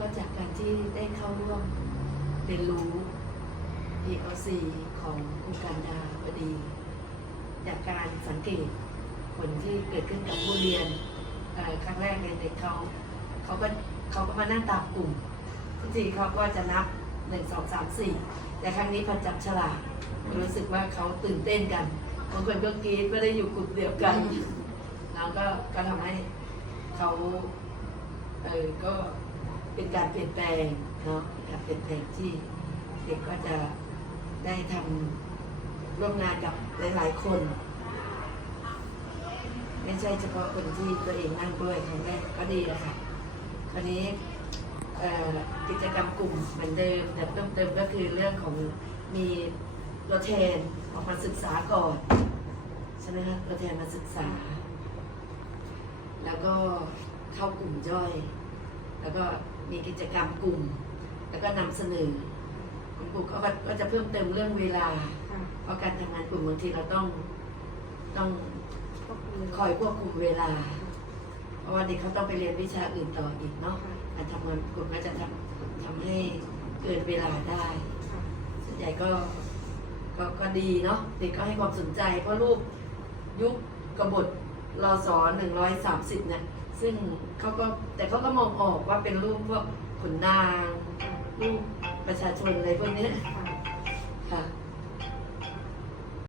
ก็จากการที่ได้เข้าร่วมเรียนรู้ PLC ขององค์การดาวดี จากการสังเกตผลที่เกิดขึ้นกับผู้เรียนครั้งแรกในยเด็กเขาเขาก็เขาก็มานั่งตามกลุ่มทุกทีเขาก็จะนับหนึ่งสองสามสี่แต่ครั้งนี้พอจับฉลากรู้สึกว่าเขาตื่นเต้นกันบางคนก็กรี๊ดไม่ได้อยู่กลุ่มเดียวกัน แล้วก็ก็ทำให้เขาเออก็ เป็นการเปลี่ยนแปลงเนาะการเปลี่ยนแปลงที่เด็กก็จะได้ทำร่วมงานกับหลายๆคน ไม่ใช่เฉพาะคนที่ตัวเองนั่งด้วยครั้งแรกก็ดีแล้วค่ะคราวนี้กิจกรรมกลุ่มเหมือนเดิม แต่เพิ่มเติมก็คือเรื่องของมีตัวแทนออกมาศึกษาก่อนใช่ไหมคะตัวแทนมาศึกษา แล้วก็เข้ากลุ่มย่อย แล้วก็ มีกิจกรรมกลุ่ม แล้วก็นำเสนอคุณครูก็ก็จะเพิ่มเติมเรื่องเวลาค่ะเพราะการทำงานกลุ่มบางทีเราต้องต้องก็คือคอยควบคุมเวลา เพราะว่าเด็กเขาต้องไปเรียนวิชาอื่นต่ออีกเนาะค่ะการทำงานกลุ่มก็จะทำทำให้เกินเวลาได้ค่ะส่วนใหญ่ก็ก็ก็ดีเนาะเด็กก็ให้ความสนใจเพราะรูปยุคกบฏรอสอหนึ่งร้อยสามสิบเนี่ย ซึ่งเขาก็แต่เขาก็มองออกว่าเป็นรูปพวกขุนนางรูปประชาชนอะไรพวกนี้